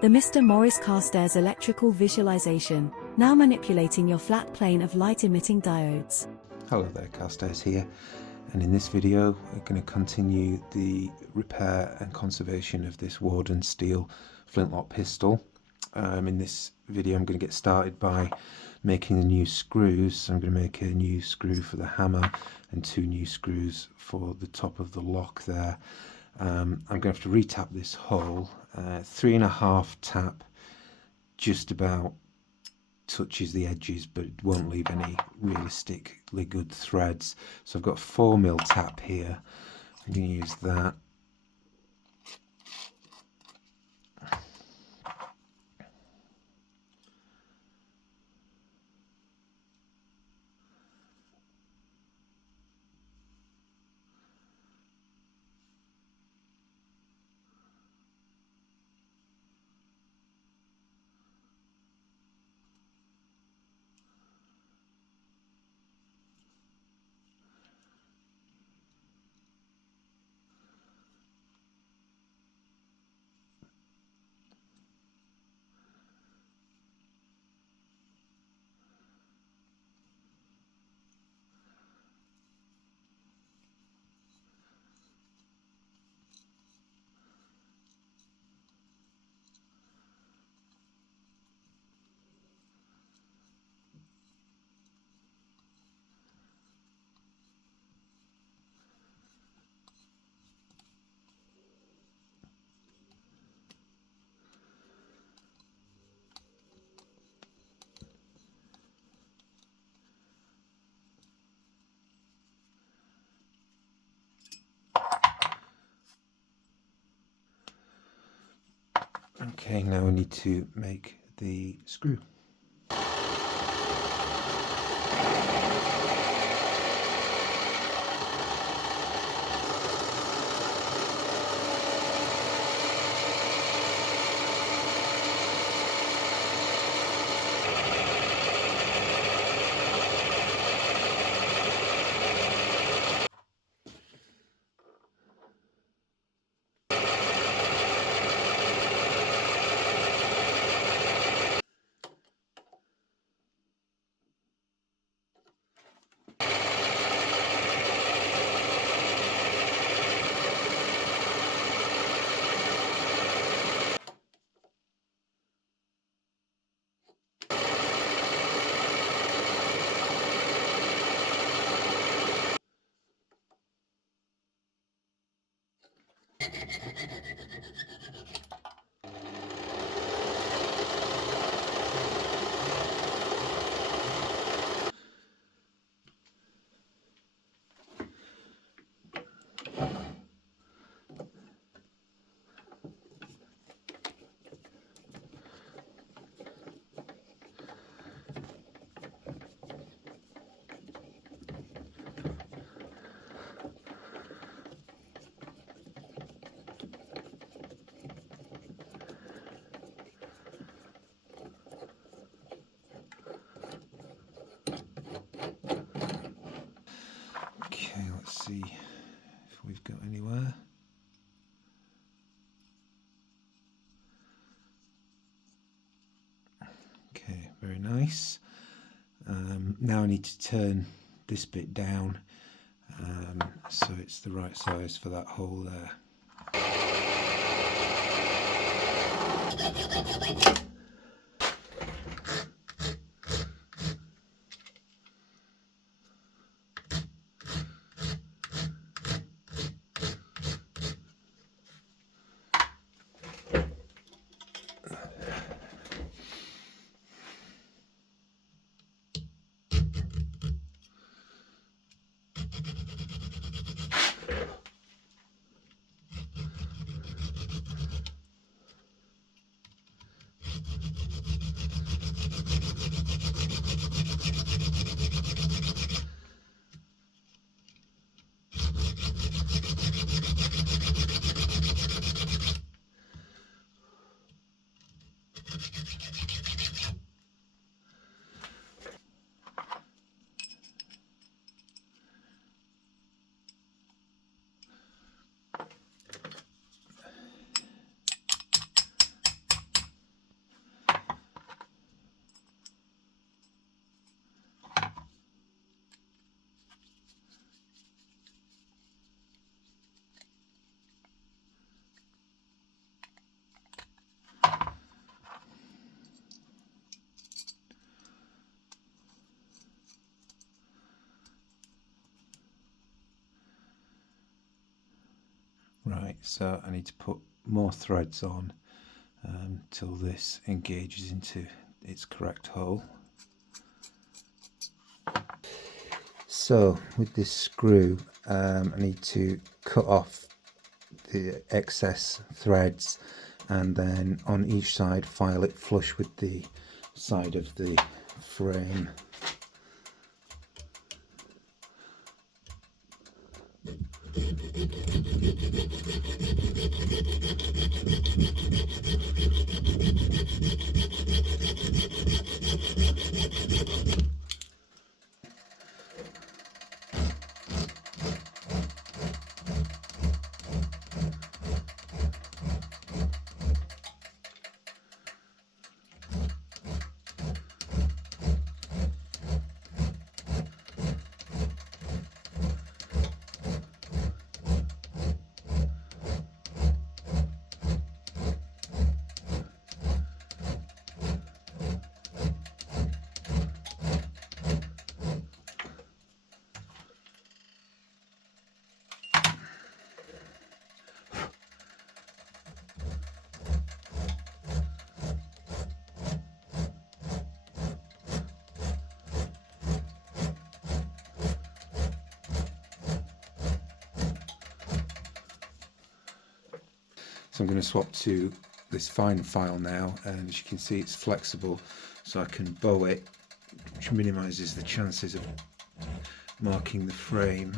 The Mr. Morris Carstairs electrical visualization, now manipulating your flat plane of light-emitting diodes. Hello there, Carstairs here, and in this video we're going to continue the repair and conservation of this Warden Steele Flintlock pistol. In this video I'm going to get started by making the new screws. So I'm going to make a new screw for the hammer and 2 new screws for the top of the lock there. I'm going to have to retap this hole. 3.5 tap just about touches the edges, but it won't leave any realistically good threads. So I've got 4mm tap here. I'm going to use that. Okay, now we need to make the screw. Okay, let's see if we've got anywhere. Okay, very nice. Now I need to turn this bit down so it's the right size for that hole there. so I need to put more threads on till this engages into its correct hole. So with this screw, I need to cut off the excess threads and then on each side file it flush with the side of the frame. So I'm going to swap to this fine file now, and as you can see it's flexible, so I can bow it, which minimises the chances of marking the frame.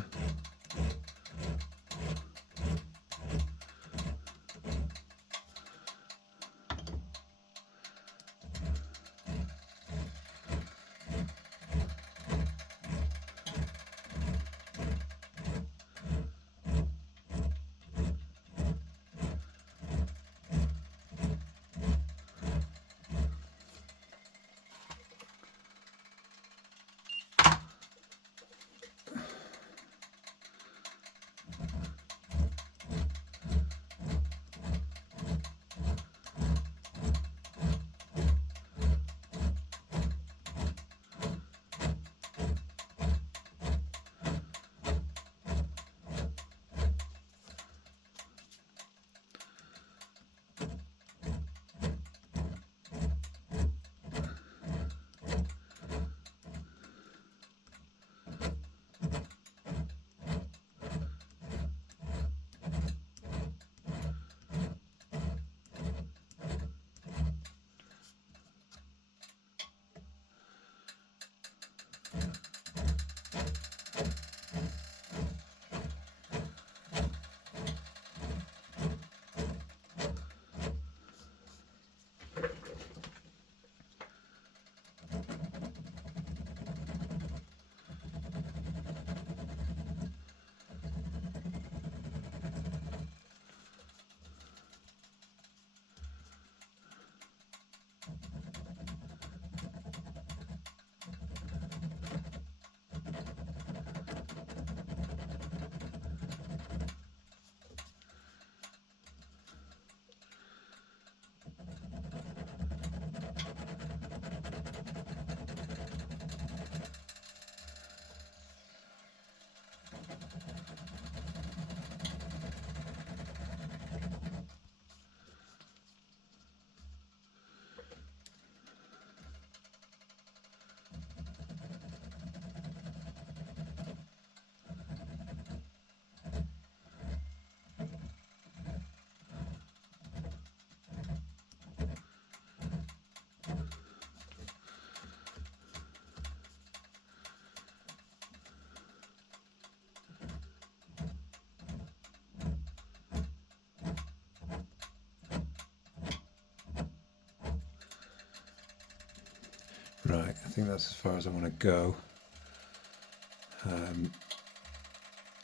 Right, I think that's as far as I want to go.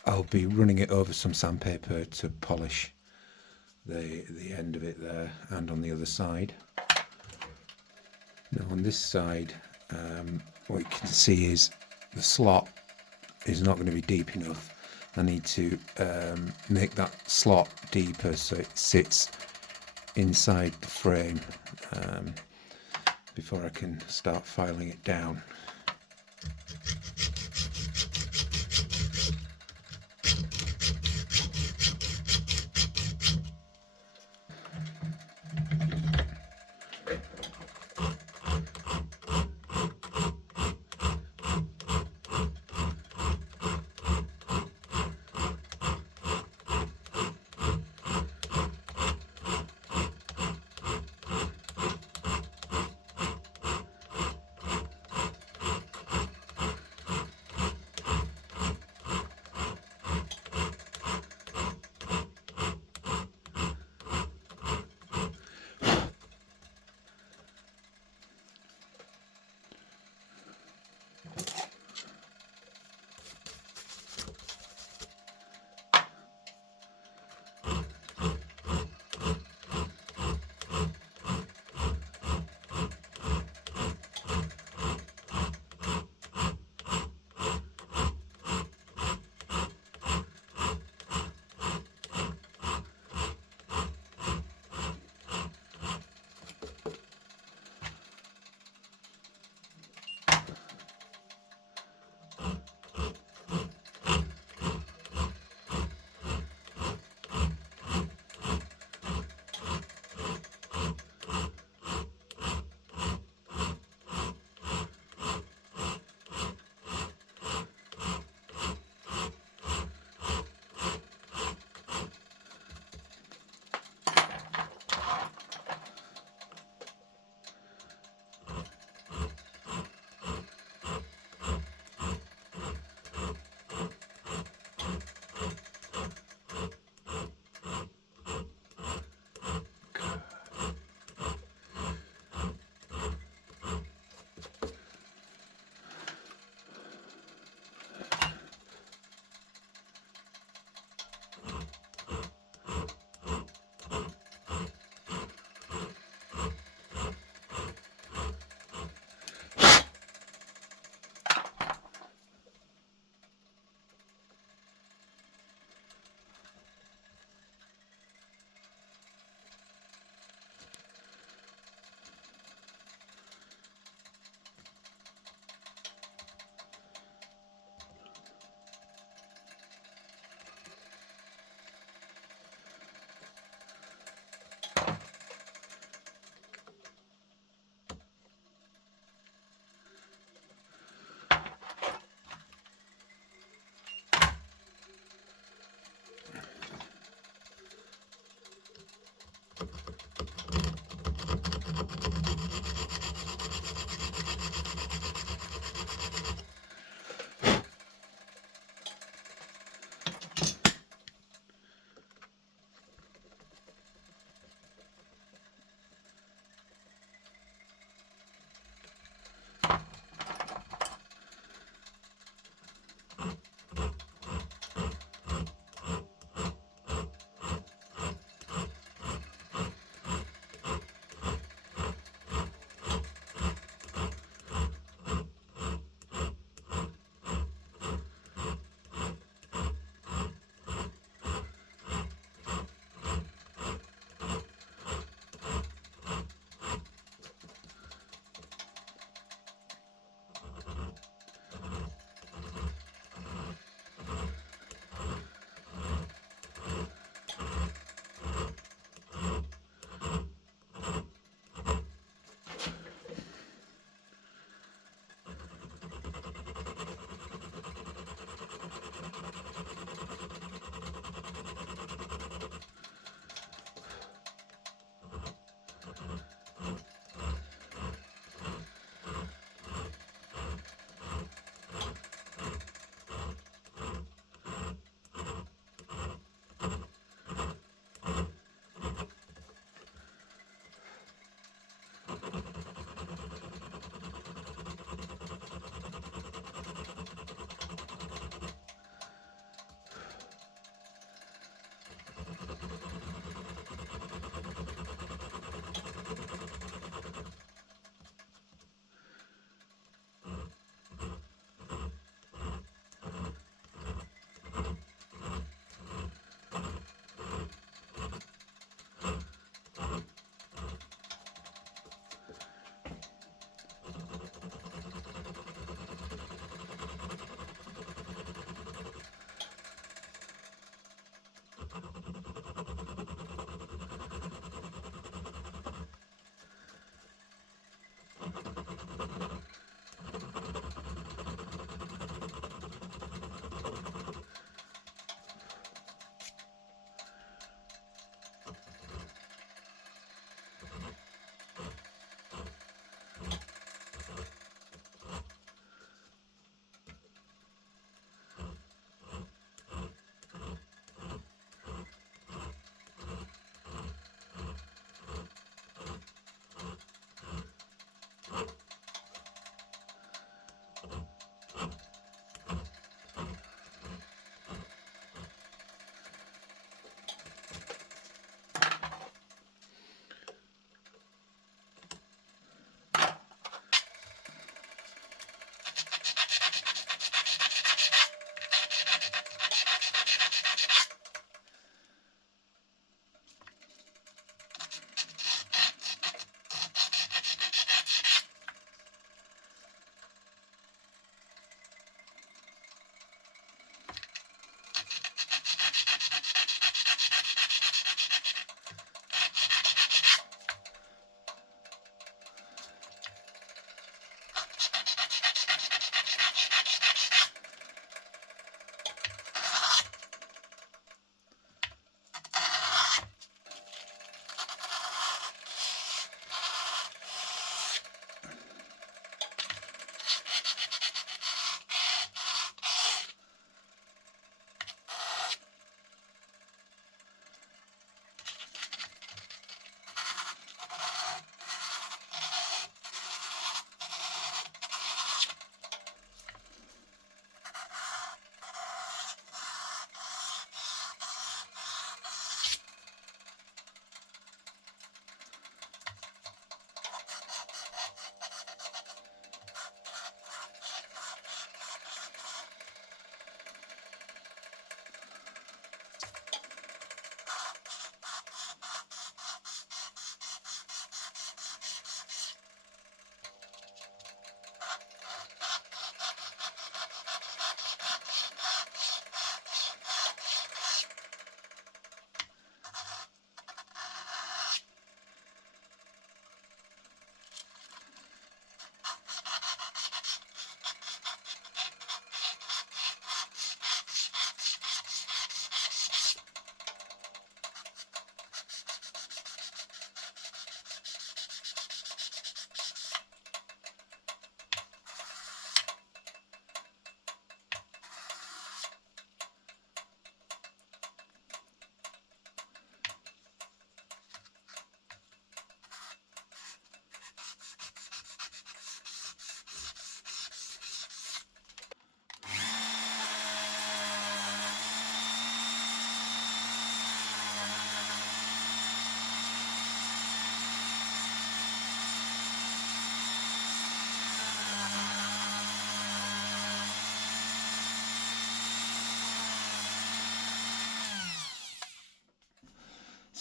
I'll be running it over some sandpaper to polish the end of it there and on the other side. Now on this side, what you can see is the slot is not going to be deep enough. I need to make that slot deeper so it sits inside the frame before I can start filing it down.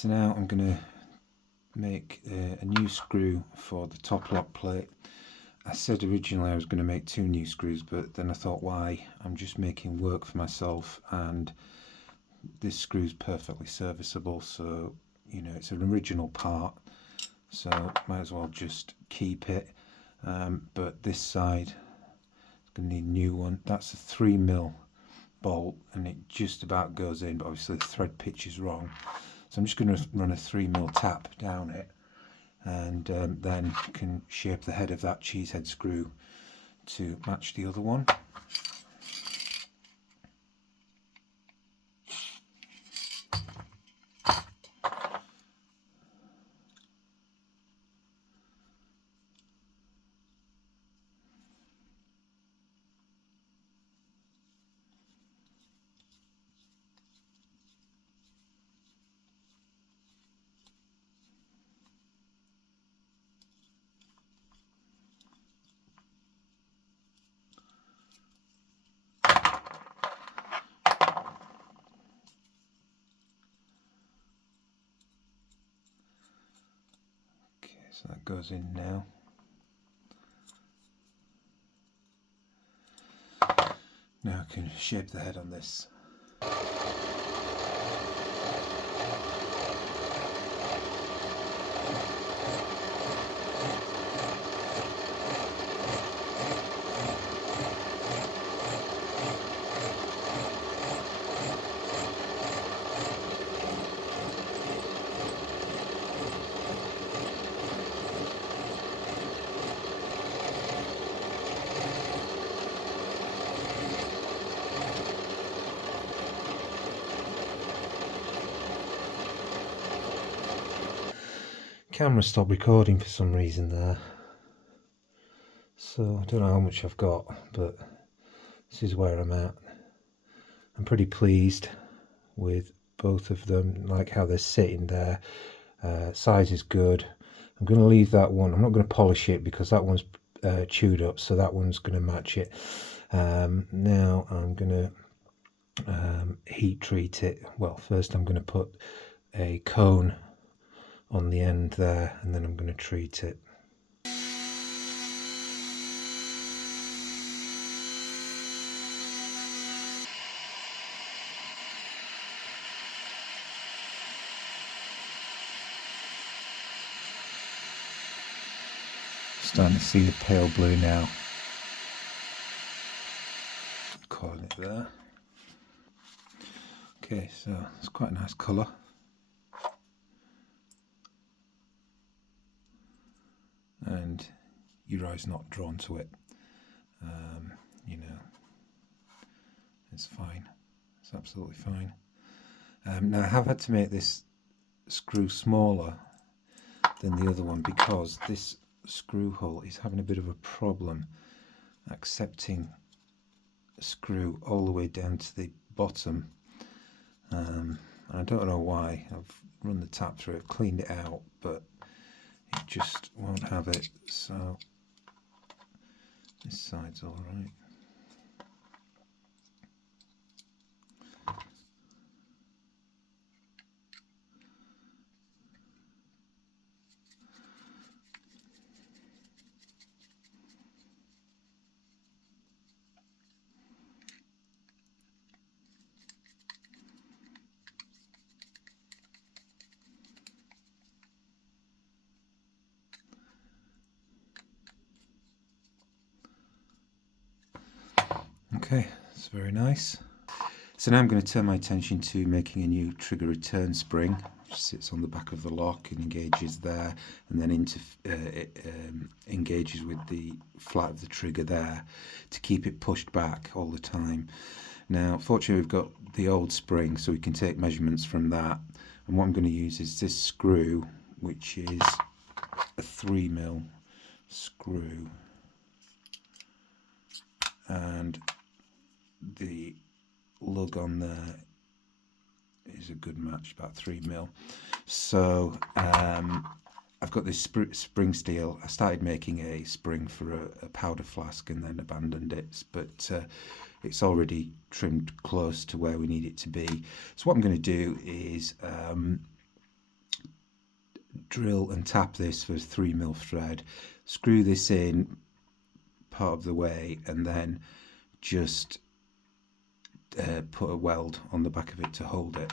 So now I'm going to make a new screw for the top lock plate. I said originally I was going to make 2 new screws, but then I thought, why? I'm just making work for myself, and this screw's perfectly serviceable, so you know it's an original part, so might as well just keep it. But this side is going to need a new one. That's a 3mm bolt, and it just about goes in, but obviously the thread pitch is wrong, so I'm just going to run a 3mm tap down it, and then can shape the head of that cheesehead screw to match the other one. So that goes in now. Now I can shape the head on this. Camera stopped recording for some reason there, so I don't know how much I've got, but this is where I'm at. I'm pretty pleased with both of them, like how they're sitting there. Size is good. I'm going to leave that one. I'm not going to polish it because that one's chewed up, so that one's going to match it. Now I'm going to heat treat it. Well, first I'm going to put a cone on the end there, and then I'm going to treat it. Starting to see the pale blue now. Coil it there. Okay, so it's quite a nice colour. And your eye's not drawn to it. You know, it's fine. It's absolutely fine. Now I have had to make this screw smaller than the other one because this screw hole is having a bit of a problem accepting a screw all the way down to the bottom. And I don't know why. I've run the tap through it, cleaned it out, but it just won't have it. So this side's all right. Okay, that's very nice. So now I'm going to turn my attention to making a new trigger return spring, which sits on the back of the lock and engages there, and then engages with the flat of the trigger there to keep it pushed back all the time. Now, fortunately, we've got the old spring, so we can take measurements from that. And what I'm going to use is this screw, which is a 3mm screw, and the lug on there is a good match, about 3mm. So I've got this spring steel. I started making a spring for a powder flask and then abandoned it, but it's already trimmed close to where we need it to be. So what I'm going to do is drill and tap this for 3mm thread, screw this in part of the way, and then just put a weld on the back of it to hold it.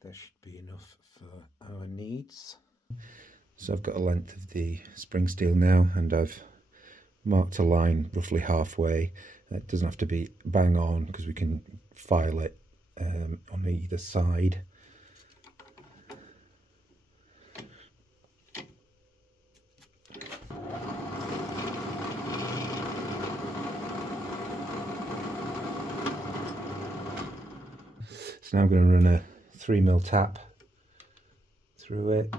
There should be enough for our needs. So I've got a length of the spring steel now, and I've marked a line roughly halfway. It doesn't have to be bang on because we can file it on either side. So now I'm going to run a 3mm tap through it.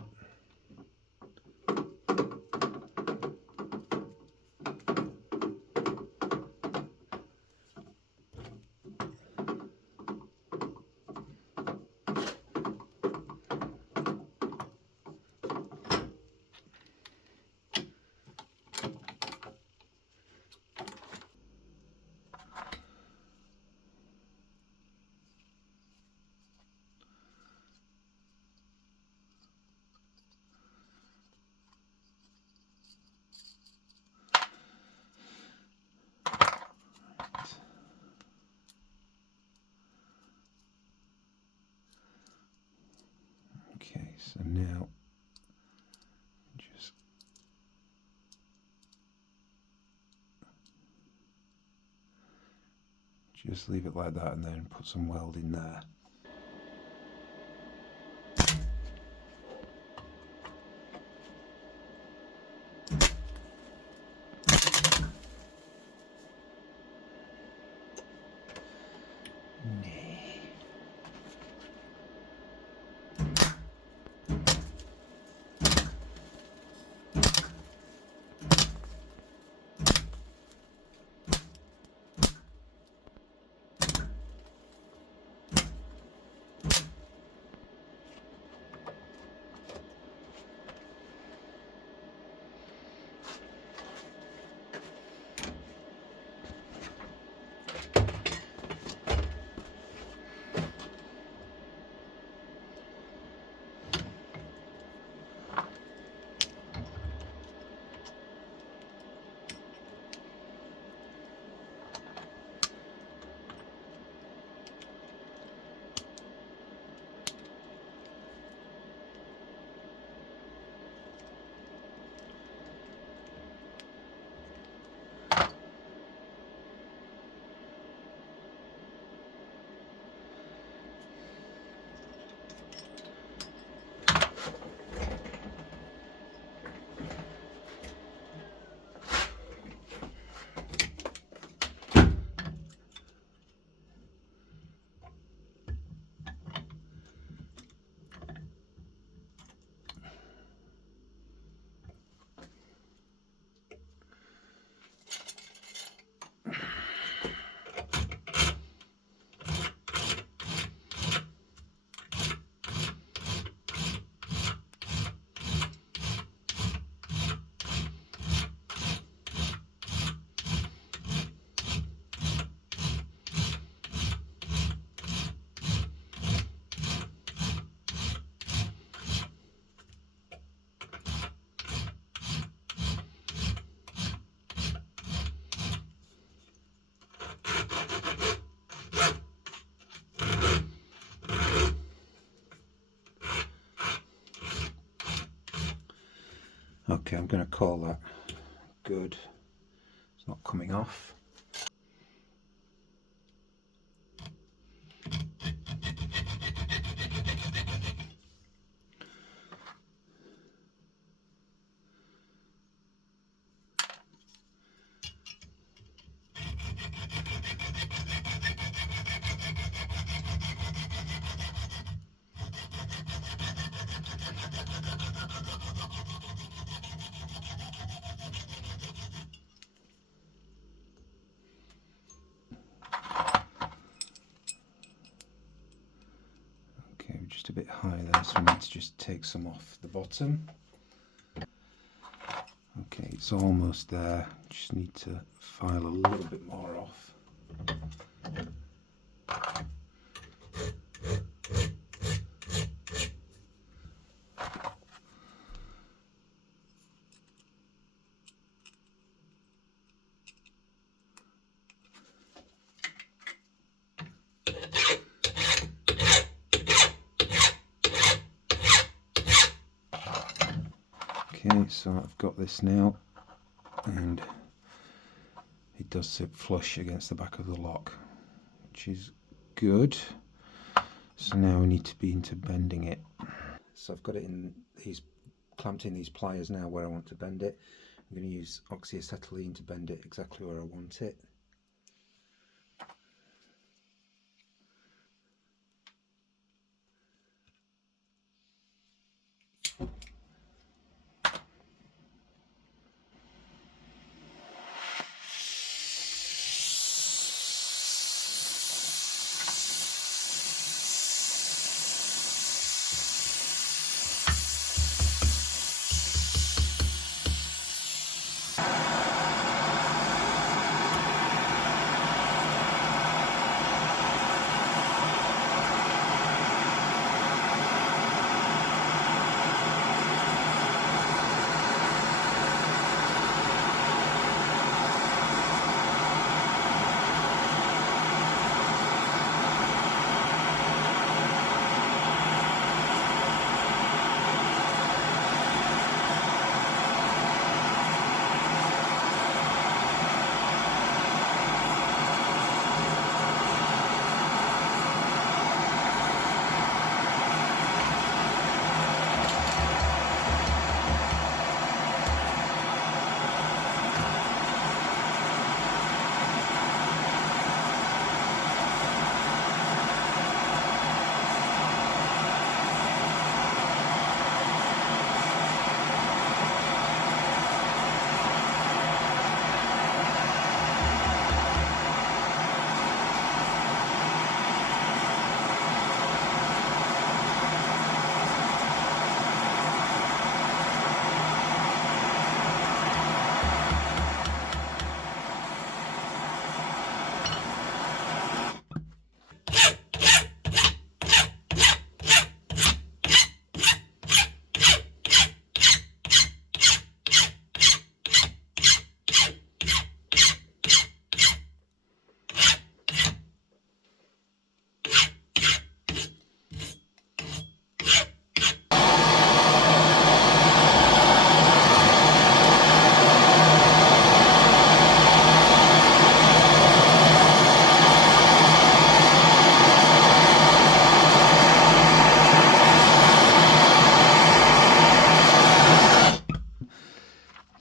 Okay, so now just leave it like that and then put some weld in there. Okay, I'm going to call that good. It's not coming off. Okay, we're just a bit high there, so we need to just take some off the bottom. Okay, it's almost there. Just need to file a little bit more off. Okay, so I've got this now, and it does sit flush against the back of the lock, which is good. So now we need to be into bending it. So I've got it in these, clamped in these pliers now where I want to bend it. I'm going to use oxyacetylene to bend it exactly where I want it.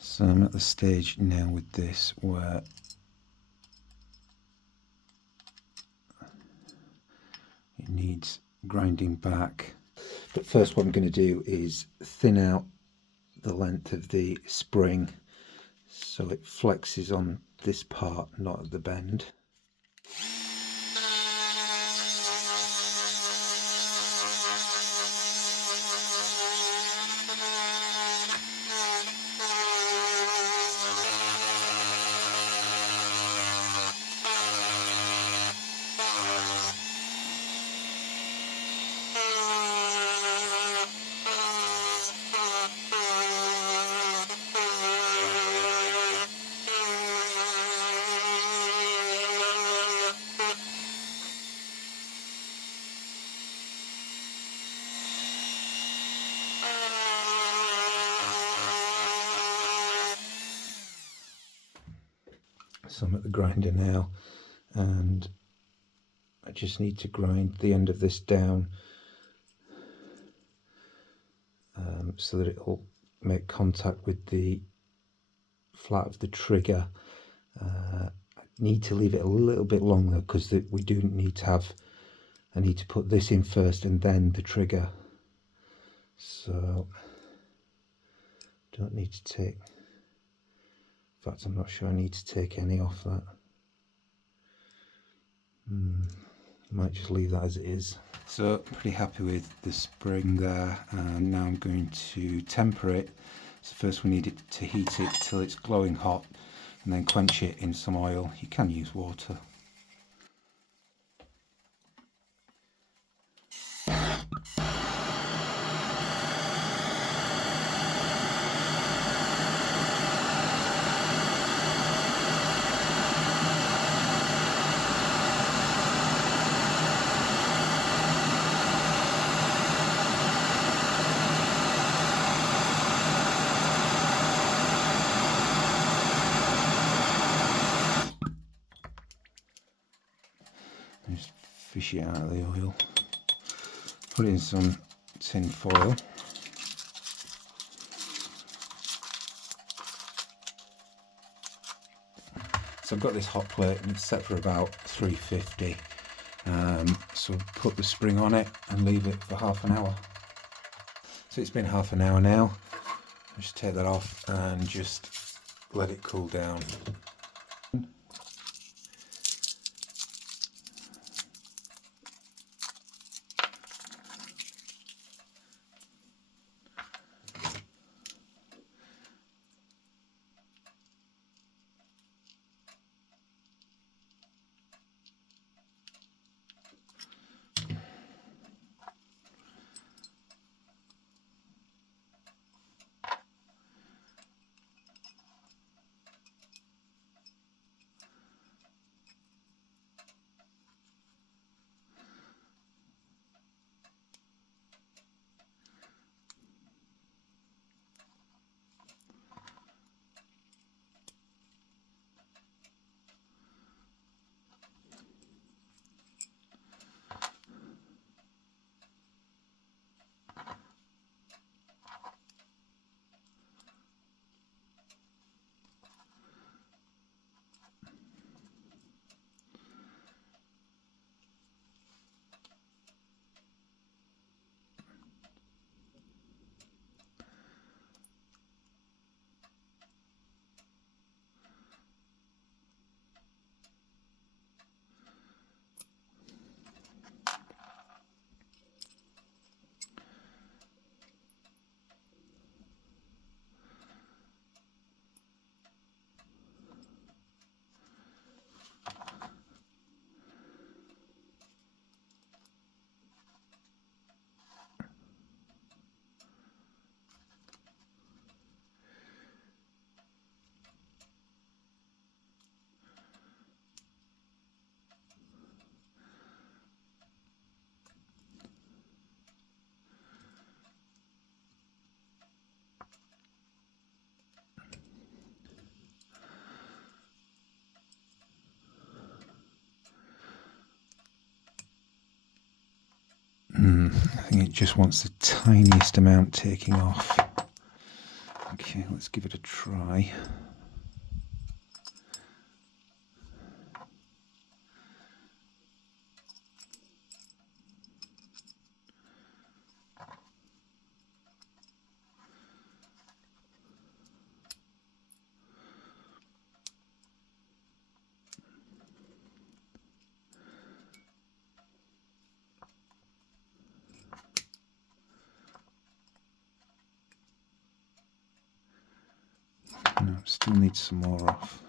So I'm at the stage now with this where it needs grinding back. But first what I'm going to do is thin out the length of the spring so it flexes on this part, not at the bend. So I'm at the grinder now, and I just need to grind the end of this down so that it will make contact with the flat of the trigger. I need to leave it a little bit long though, because we do need to have, I need to put this in first and then the trigger. So don't need to take, in fact I'm not sure I need to take any off that. Might just leave that as it is. So pretty happy with the spring there, and now I'm going to temper it. So first we need it to heat it till it's glowing hot, and then quench it in some oil. You can use water. Just fish it out of the oil. Put in some tin foil. So I've got this hot plate and it's set for about 350. So put the spring on it and leave it for half an hour. So it's been half an hour now. I'll just take that off and just let it cool down. I think it just wants the tiniest amount taking off. Okay, let's give it a try. No, still needs some more off.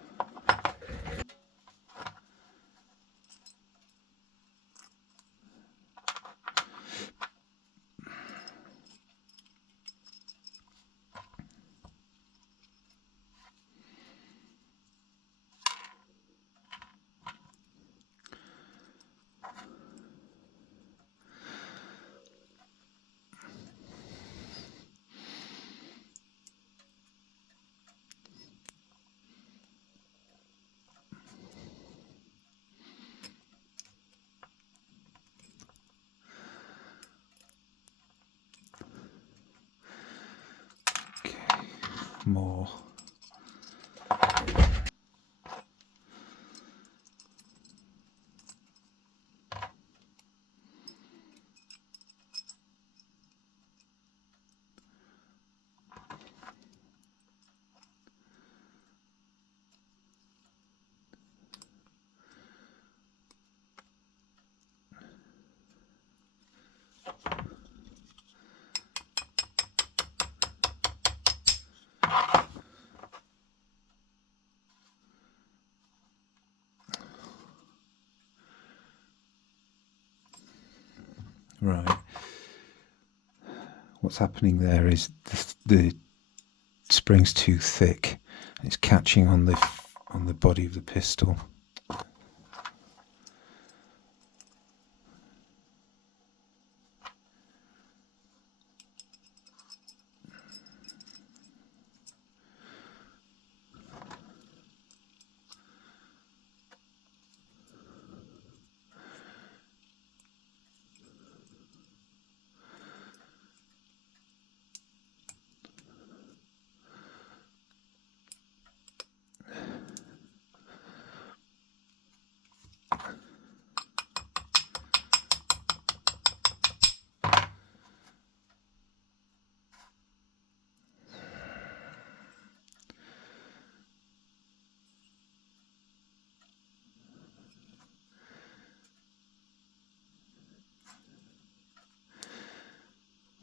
more. Right. What's happening there is the spring's too thick. It's catching on the body of the pistol.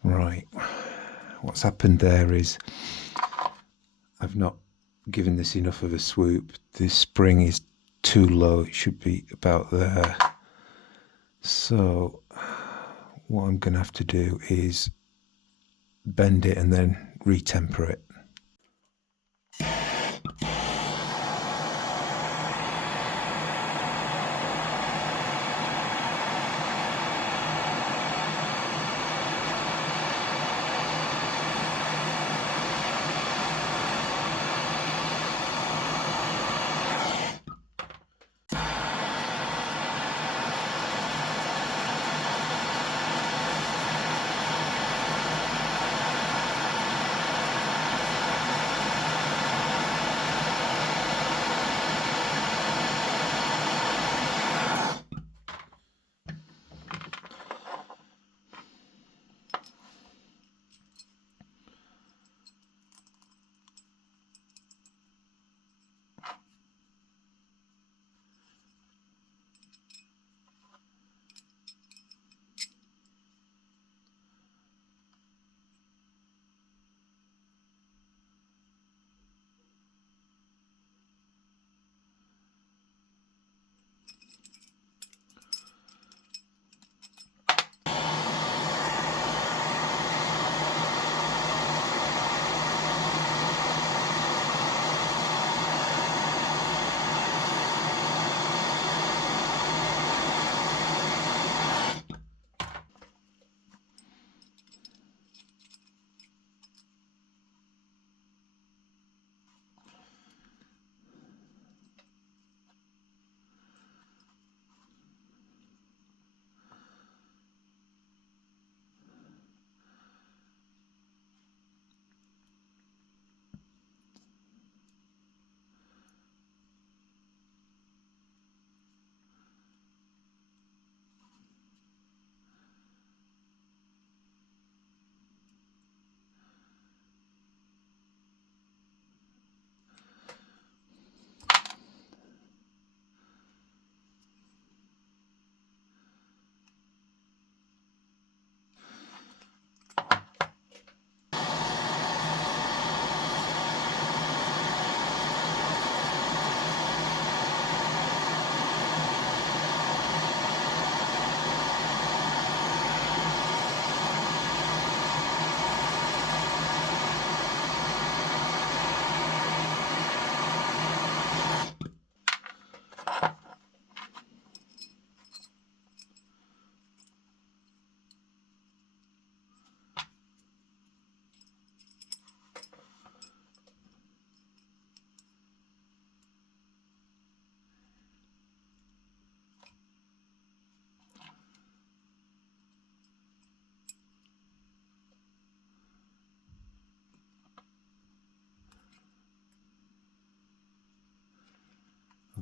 Right. What's happened there is I've not given this enough of a swoop. This spring is too low. It should be about there. So what I'm going to have to do is bend it and then retemper it.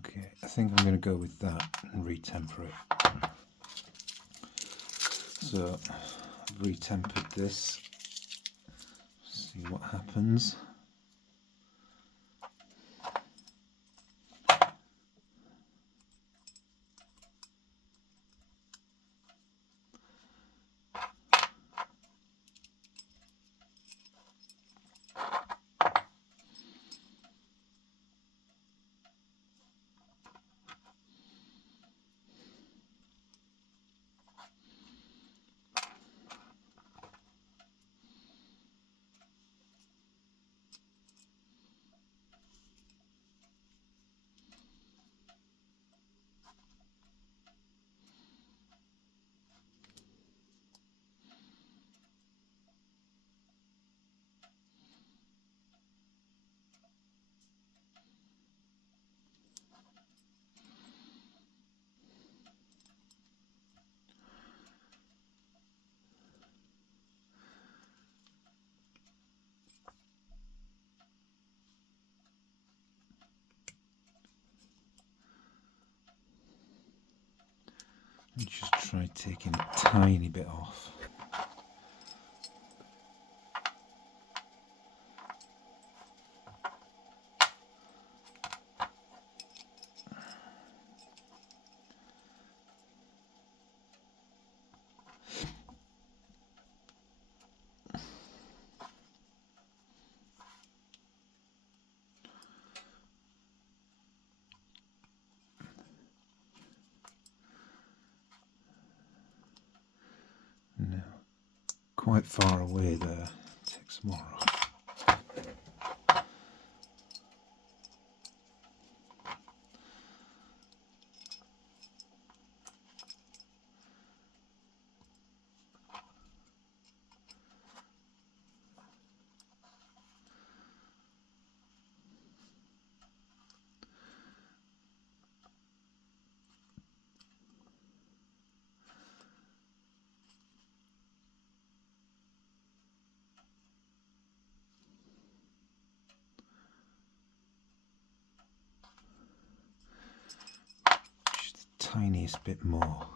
Okay, I think I'm going to go with that and retemper it. So I've retempered this. See what happens. And just try taking a tiny bit off. No, quite far away there. Take some more off. Just the tiniest bit more.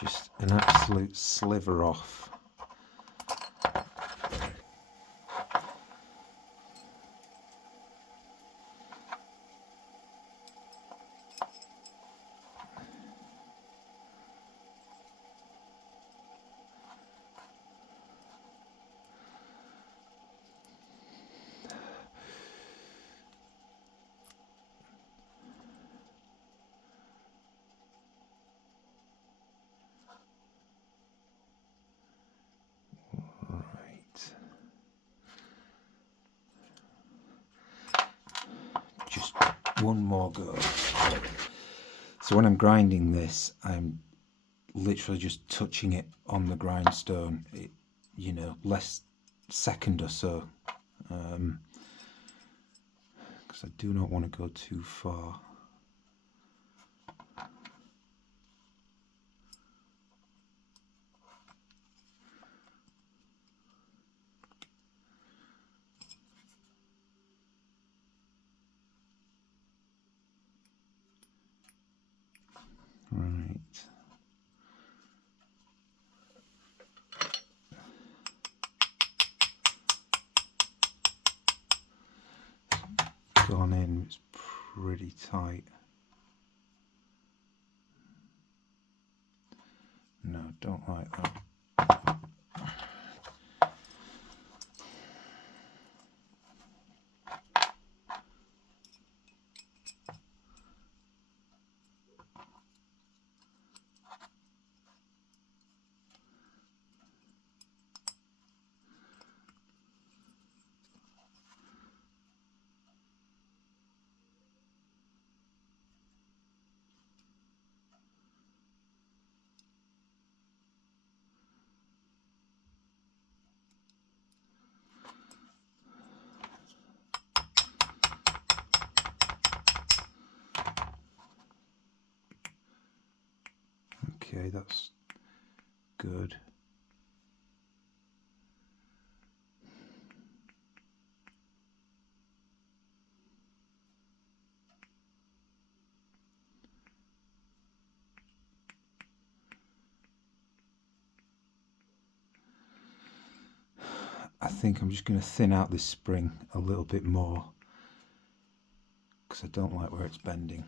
Just an absolute sliver off. Just one more go. So when I'm grinding this, I'm literally just touching it on the grindstone, you know, less second or so, because I do not want to go too far. Right. Gone in, it's pretty tight. No, don't like that. that's good. I think I'm just going to thin out this spring a little bit more because I don't like where it's bending.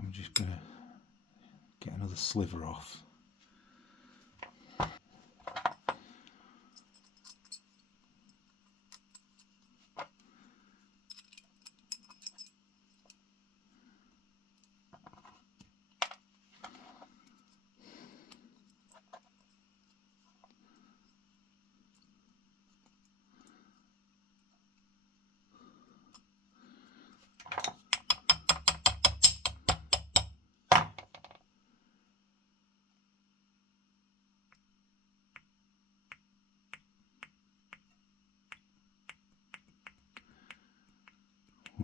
I'm just going to get another sliver off.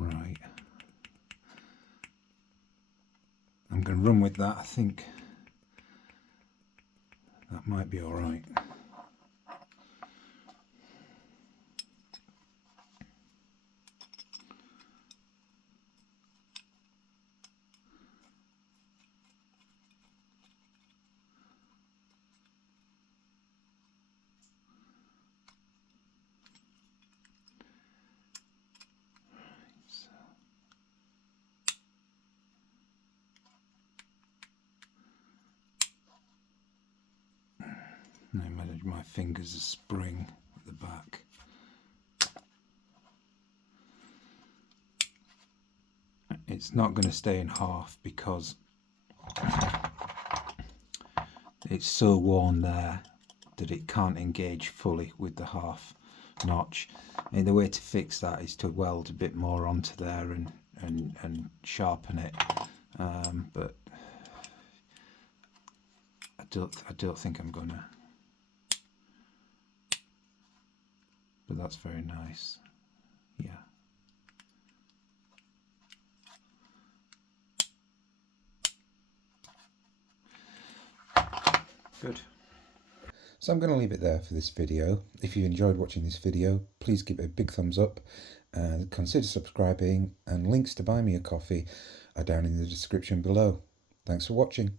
Right. I'm going to run with that. I think that might be all right. Now manage my fingers as spring at the back. It's not going to stay in half because it's so worn there that it can't engage fully with the half notch. And the way to fix that is to weld a bit more onto there and sharpen it. But I don't think I'm gonna. But that's very nice. Yeah. Good. So I'm going to leave it there for this video. If you enjoyed watching this video, please give it a big thumbs up and consider subscribing, and links to buy me a coffee are down in the description below. Thanks for watching.